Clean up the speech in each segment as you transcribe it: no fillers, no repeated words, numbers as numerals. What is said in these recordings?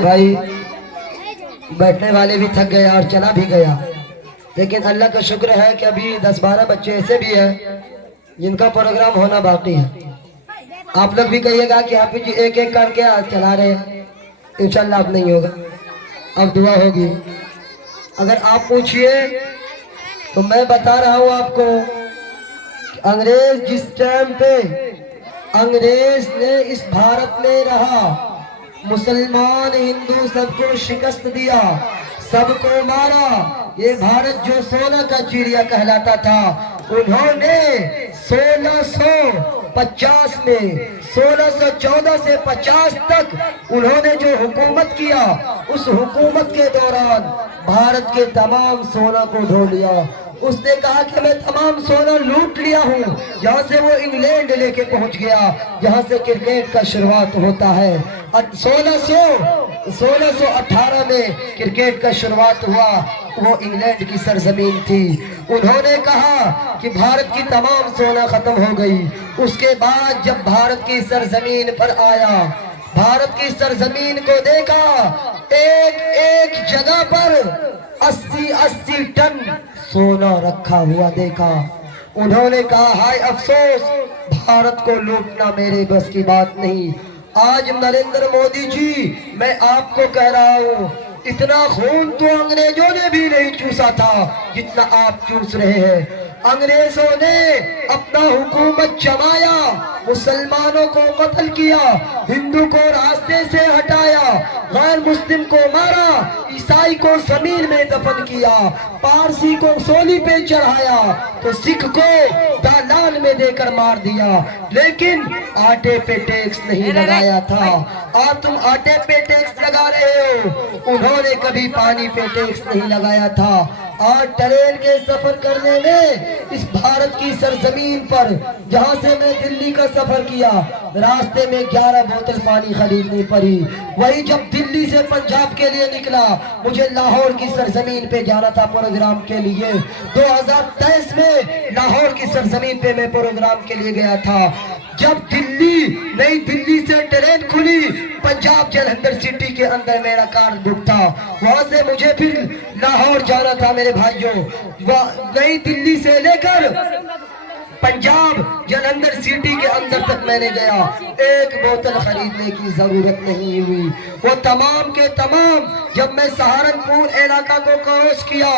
भाई बैठने वाले भी थक गए और चला भी गया, लेकिन अल्लाह का शुक्र है कि अभी 10-12 बच्चे ऐसे भी हैं जिनका प्रोग्राम होना बाकी है। आप लोग भी कहिएगा कि हाफिज जी एक एक करके चला रहे हैं, इंशाल्लाह अब नहीं होगा, अब दुआ होगी। अगर आप पूछिए तो मैं बता रहा हूँ आपको, अंग्रेज जिस टाइम पे अंग्रेज ने इस भारत में रहा, मुसलमान हिंदू सबको शिकस्त दिया, सबको मारा। ये भारत जो सोना का चिड़िया कहलाता था, उन्होंने 1650 में 1614 से 50 तक उन्होंने जो हुकूमत किया, उस हुकूमत के दौरान भारत के तमाम सोना को ढो लिया। उसने कहा कि मैं तमाम सोना लूट लिया हूँ। जहाँ से वो इंग्लैंड लेके पहुंच गया, जहाँ से क्रिकेट का शुरुआत होता है। 1618 में क्रिकेट का शुरुआत हुआ, वो इंग्लैंड की सरजमीन थी। उन्होंने कहा कि भारत की तमाम सोना खत्म हो गई। उसके बाद जब भारत की सरजमीन पर आया, भारत की सरजमीन को देखा, एक एक जगह पर 80-80 टन सोना रखा हुआ देखा। उन्होंने कहा हाय अफसोस, भारत को लूटना मेरे बस की बात नहीं। आज नरेंद्र मोदी जी, मैं आपको कह रहा हूँ, इतना खून तो अंग्रेजों ने भी नहीं चूसा था जितना आप चूस रहे हैं। अंग्रेजों ने अपना हुकूमत जमाया, मुसलमानों को कत्ल किया, हिंदू को रास्ते से हटाया, गैर मुस्लिम को मारा, ईसाई को जमीन में दफन किया, पारसी को सोली पे चढ़ाया, तो सिख को दालान में देकर मार दिया। लेकिन आटे पे टैक्स नहीं लगाया था। आज तुम आटे पे टैक्स लगा रहे हो, उन्होंने कभी पानी पे टैक्स नहीं लगाया था। और ट्रेन के सफर करने में इस भारत की सरजमीन पर, जहां से मैं दिल्ली का सफर किया, रास्ते में 11 बोतल पानी खरीदनी पड़ी। वही जब दिल्ली से पंजाब के लिए निकला, मुझे लाहौर की सरजमीन पे जाना था प्रोग्राम के लिए। 2023 में लाहौर की सरजमीन पे मैं प्रोग्राम के लिए गया था। जब नई दिल्ली से ट्रेन खुली, पंजाब जालंधर सिटी के अंदर मेरा कार बुक था, वहां से मुझे फिर लाहौर जाना था मेरे भाइयों। नई दिल्ली से लेकर पंजाब जालंधर सिटी के अंदर तक मैंने गया, एक बोतल खरीदने की जरूरत नहीं हुई। वो तमाम के तमाम, जब मैं सहारनपुर इलाका को क्रॉस किया,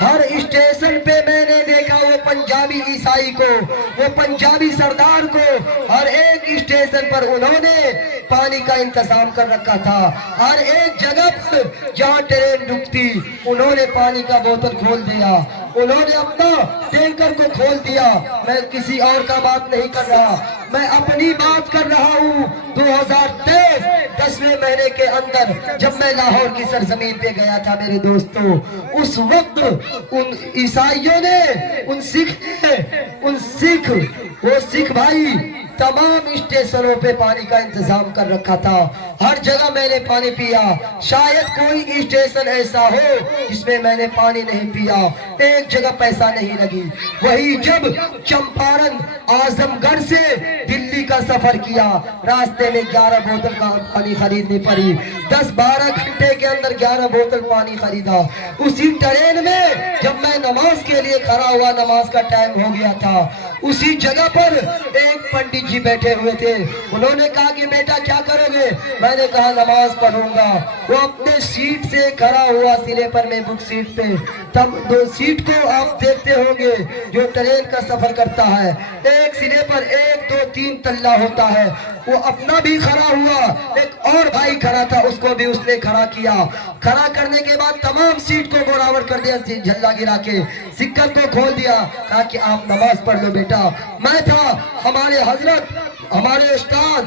हर स्टेशन पे मैंने देखा वो पंजाबी ईसाई को, वो पंजाबी सरदार को, हर एक स्टेशन पर उन्होंने पानी का इंतजाम कर रखा था। हर एक जगह पर जहाँ ट्रेन रुकती, उन्होंने पानी का बोतल खोल दिया, उन्होंने अपना टैंकर को खोल दिया। मैं किसी और का बात नहीं कर रहा, मैं अपनी बात कर रहा हूँ। 2023 10वें महीने के अंदर जब मैं लाहौर की सरजमीन पे गया था मेरे दोस्तों, उस वक्त उन ईसाइयों ने, वो सिख भाई तमाम स्टेशनों पे पानी का इंतजाम कर रखा था। हर जगह मैंने पानी पिया, शायद कोई स्टेशन ऐसा हो जिसमें मैंने पानी नहीं पिया, एक जगह पैसा नहीं लगी। वही जब चंपारण आजमगढ़ से दिल्ली का सफर किया, रास्ते में 11 बोतल का पानी खरीदनी पड़ी। 10-12 घंटे के अंदर 11 बोतल पानी खरीदा। उसी ट्रेन में जब मैं नमाज के लिए खड़ा हुआ, नमाज का टाइम हो गया था, उसी जगह पर एक पंडित जी बैठे हुए थे। उन्होंने कहा कि बेटा क्या करोगे? मैंने कहा नमाज पढ़ूंगा। वो अपने सीट से खड़ा हुआ, सिरे पर में बुक सीट पे, तब 2 सीट को आप देखते होंगे जो ट्रेन का सफर करता है, एक सिरे पर 1, 2, 3 तल्ला होता है। वो अपना भी खड़ा हुआ, एक और भाई खड़ा था, उसको भी उसने खड़ा किया। खड़ा करने के बाद तमाम सीट को बराबर कर दिया, झल्ला गिरा के सिक्कत को खोल दिया, कहा कि आप नमाज पढ़ लो बेटा। मैं था, हमारे हजरत, हमारे उस्ताद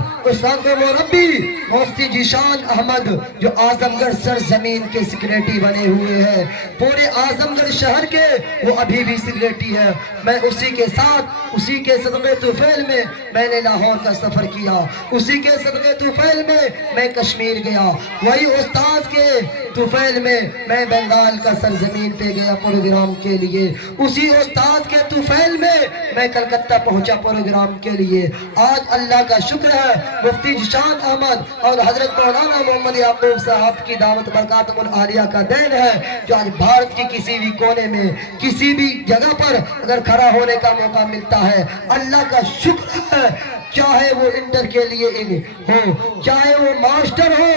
मुरब्बी मुफ्ती जीशान अहमद, जो आजमगढ़ सरजमीन के सेक्रेटरी बने हुए हैं, पूरे आजमगढ़ शहर के वो अभी भी सेक्रेटरी है। मैं उसी के साथ, उसी के सदक़े तुफैल में मैंने लाहौर का सफर किया, उसी के सदक़े तुफैल में मैं कश्मीर गया, वही उस्ताद के तुफैल में मैं बंगाल का सरजमीन पे गया प्रोग्राम के लिए, उसी उस्ताद के तुफैल में मैं कलकत्ता पहुंचा प्रोग्राम के लिए। आज अल्लाह का शुक्र है मुफ्ती जिशान अहमद और हजरत मौलाना मोहम्मद याकूब साहब की दावत बरकातुल आलिया का देन है जो आज भारत की किसी भी कोने में किसी भी जगह पर अगर खड़ा होने का मौका मिलता है, अल्लाह का शुक्र है। चाहे वो इंटर के लिए हो, चाहे वो मास्टर हो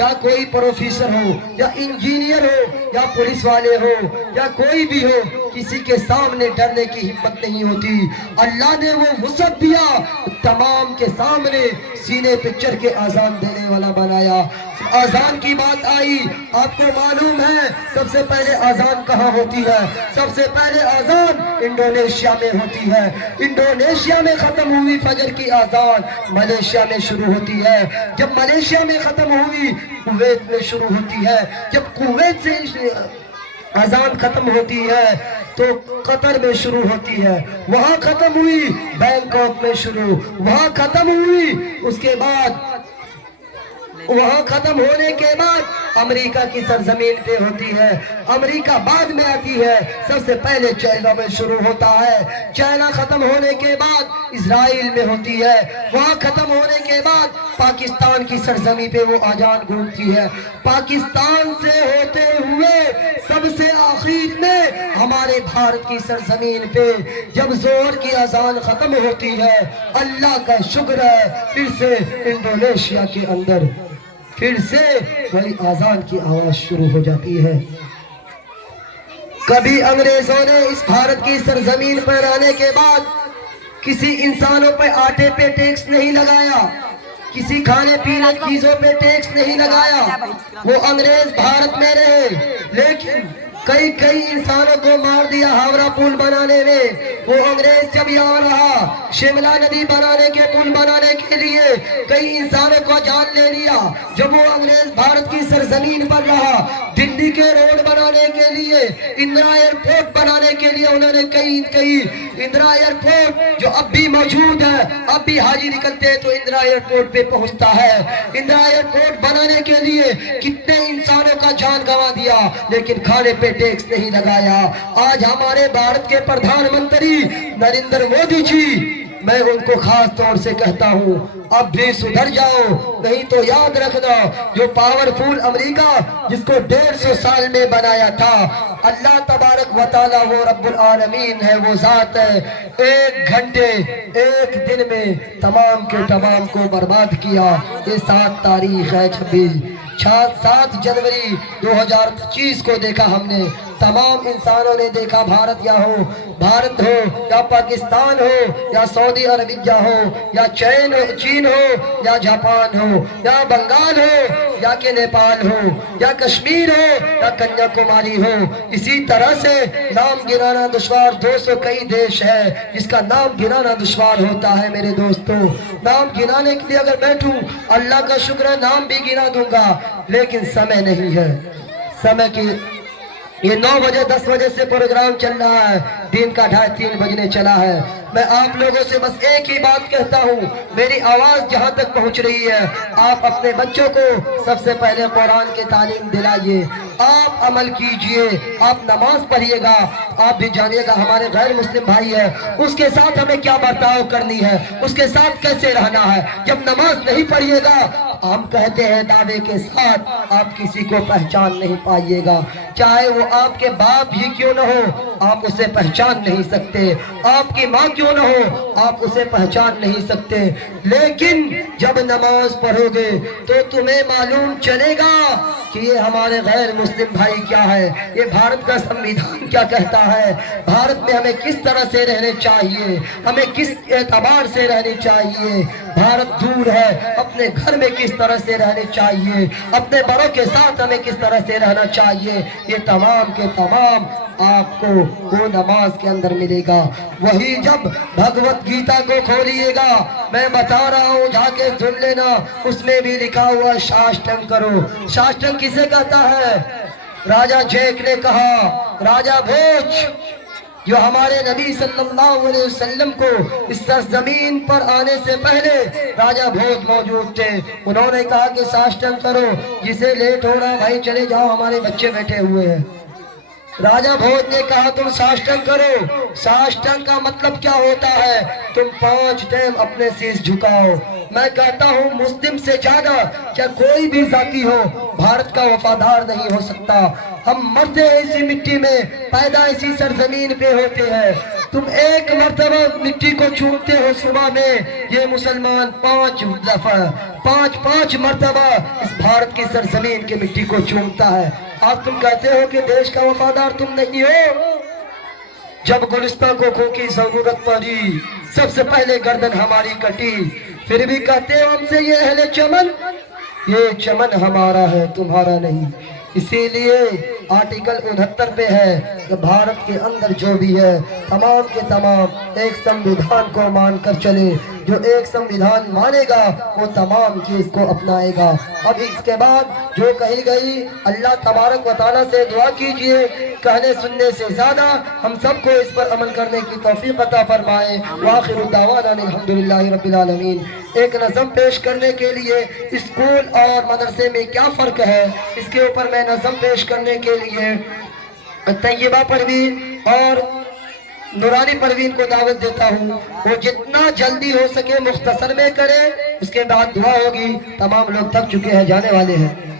या कोई प्रोफेसर हो या इंजीनियर हो या पुलिस वाले हो या कोई भी हो, किसी के सामने डरने की हिम्मत नहीं होती। अल्लाह ने वो वुसअत दिया, तमाम के सामने सीने पे चढ़ के आजान देने वाला बनाया। आजान की बात आई, आपको मालूम है सबसे पहले आजान कहाँ होती है? सबसे पहले आजान इंडोनेशिया में होती है। इंडोनेशिया में खत्म हुई फजर की आजान, मलेशिया में शुरू होती है। जब मलेशिया में खत्म हुई, कुवैत में शुरू होती है। जब कुवैत से आजान खत्म होती है तो कतर में शुरू होती है, वहां खत्म हुई। बैंकॉक में शुरू, वहां खत्म हुई। उसके बाद वहां खत्म होने के बाद अमेरिका की सरजमीन पे होती है। अमेरिका बाद में आती है। सबसे पहले चाइना में शुरू होता है। चाइना खत्म होने के बाद इजराइल में होती है। वहां खत्म होने के बाद पाकिस्तान की सरजमी पे वो आजान गूंजती है। पाकिस्तान से होते हुए सबसे आखिर में हमारे भारत की सरजमीन पे जब जोर की आजान खत्म होती है, अल्लाह का शुक्र है, फिर से इंडोनेशिया के अंदर फिर से वही आजान की आवाज शुरू हो जाती है। कभी अंग्रेजों ने इस भारत की सरजमीन पर आने के बाद किसी इंसानों पे आटे पे टैक्स नहीं लगाया, किसी खाने पीने की चीजों पे टैक्स नहीं लगाया। वो अंग्रेज भारत में रहे, लेकिन कई इंसानों को मार दिया हावड़ा पुल बनाने में। वो अंग्रेज जब यहाँ रहा, शिमला नदी बनाने के पुल बनाने के लिए कई इंसानों को जान ले लिया। जब वो अंग्रेज भारत की सरजमीन पर रहा, दिल्ली के रोड बनाने के लिए, इंदिरा एयरपोर्ट बनाने के लिए उन्होंने कई इंदिरा एयरपोर्ट जो अब भी मौजूद है, अब भी हाजी निकलते हैं तो इंदिरा एयरपोर्ट पे पहुंचता है। इंदिरा एयरपोर्ट बनाने के लिए कितने इंसानों का जान गंवा दिया, लेकिन खाने पे टैक्स नहीं लगाया। आज हमारे भारत के प्रधानमंत्री नरेंद्र मोदी जी, मैं उनको खास तौर से कहता हूँ, अब भी सुधर जाओ, नहीं तो याद रखना जो पावरफुल अमेरिका जिसको 150 साल में बनाया था, अल्लाह तबारक व तआला वो रब्बुल आलमीन है, वो जात है। 1 घंटे 1 दिन में तमाम के तमाम को बर्बाद किया। ये 7 तारीख है, 7 जनवरी 2025 को देखा हमने। तमाम इंसानों ने देखा, भारत भारत हो या पाकिस्तान हो या सऊदी अरबिया हो या चीन हो या जापान हो या बंगाल हो या के नेपाल हो या कश्मीर हो या कन्याकुमारी हो, इसी तरह से नाम गिनाना दुश्वार 200 कई देश है जिसका नाम गिनाना दुश्वार होता है। मेरे दोस्तों, नाम गिनाने के लिए अगर बैठूं, अल्लाह का शुक्र है नाम भी गिना दूंगा, लेकिन समय नहीं है। समय की ये 9 बजे 10 बजे से प्रोग्राम चल रहा है, दिन का 2:30-3 बजने चला है। मैं आप लोगों से बस एक ही बात कहता हूँ, मेरी आवाज जहाँ तक पहुँच रही है, आप अपने बच्चों को सबसे पहले कुरान की तालीम दिलाइए, आप अमल कीजिए, आप नमाज पढ़िएगा। आप भी जानिएगा हमारे गैर मुस्लिम भाई है, उसके साथ हमें क्या बर्ताव करनी है, उसके साथ कैसे रहना है। जब नमाज नहीं पढ़िएगा, हम कहते हैं दावे के साथ, आप किसी को पहचान नहीं पाइएगा, चाहे वो आपके बाप ही क्यों न हो, आप उसे पहचान नहीं सकते। आपकी माँ क्यों न हो, आप उसे पहचान नहीं सकते। लेकिन जब नमाज पढ़ोगे तो तुम्हें मालूम चलेगा कि ये हमारे गैर मुस्लिम भाई क्या है, ये भारत का संविधान क्या कहता है, भारत में हमें किस तरह से रहने चाहिए, हमें किस एतबार से रहनी चाहिए, भारत दूर है, अपने घर में किस तरह से रहने चाहिए, अपने बड़ों के साथ हमें किस तरह से रहना चाहिए। ये तमाम के तमाम आपको वो नमाज के अंदर मिलेगा। वही जब भगवत गीता को खोलिएगा, मैं बता रहा हूँ, जाके सुन लेना, उसमें भी लिखा हुआ साष्टांग करो। साष्टांग किसे कहता है? राजा जैक ने कहा, राजा भोज जो हमारे नबी सल्लल्लाहु अलैहि वसल्लम को इस सरजमीन पर आने से पहले राजा भोज मौजूद थे, उन्होंने कहा कि साष्टांग करो, जिसे लेट हो रहा है भाई चले जाओ, हमारे बच्चे बैठे हुए हैं। राजा भोज ने कहा तुम साष्टांग करो। साष्टांग का मतलब क्या होता है? तुम 5 टाइम अपने शीश झुकाओ। मैं कहता हूँ मुस्लिम से ज्यादा क्या कोई भी जाति हो भारत का वफादार नहीं हो सकता। हम मरते हैं इसी मिट्टी में, पैदा इसी सरजमीन पे होते हैं। तुम एक मर्तबा मिट्टी को चूमते हो सुबह में, ये मुसलमान 5 दफा 5 मर्तबा इस भारत की सरजमीन की मिट्टी को चूमता है। आज तुम कहते हो कि देश का वफादार तुम नहीं हो। जब गुलिस्तां को खो की जरूरत पड़ी सबसे पहले गर्दन हमारी कटी, फिर भी कहते हो हमसे ये अहले चमन, ये चमन हमारा है तुम्हारा नहीं। इसीलिए आर्टिकल 69 पे है कि भारत के अंदर जो भी है तमाम के तमाम एक संविधान को मानकर चले। जो एक संविधान मानेगा वो तमाम चीज को अपनाएगा। अब इसके बाद जो कही गई, अल्लाह तबारक व तआला से दुआ कीजिए कहने सुनने से ज्यादा हम सबको इस पर अमल करने की तौफीक अता फरमाए। वाखिरु दावाना अल्हम्दुलिल्लाहि रब्बिल आलमीन। एक नज़म पेश करने के लिए स्कूल और मदरसे में क्या फ़र्क है, इसके ऊपर मैं नज़म पेश करने के लिए तैयबा परवीन और नूरानी परवीन को दावत देता हूँ। वो जितना जल्दी हो सके मुख्तसर में करे, उसके बाद दुआ होगी। तमाम लोग थक चुके हैं, जाने वाले हैं।